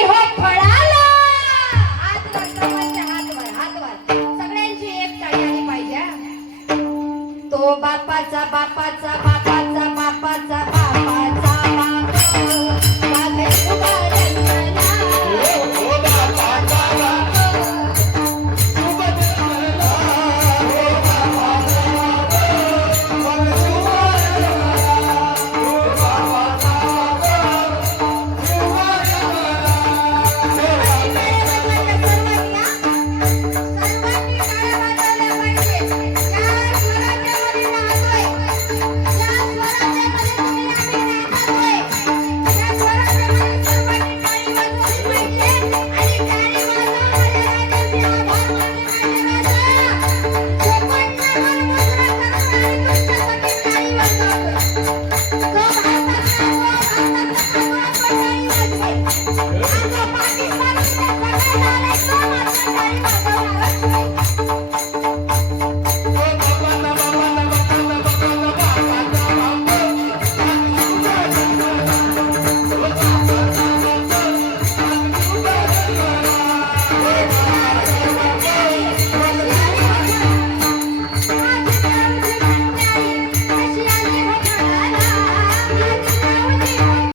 हो हात वाद सगळ्यांची एकटा पाहिजे तो बापाचा बापाचा बापाचा बापाचा I'm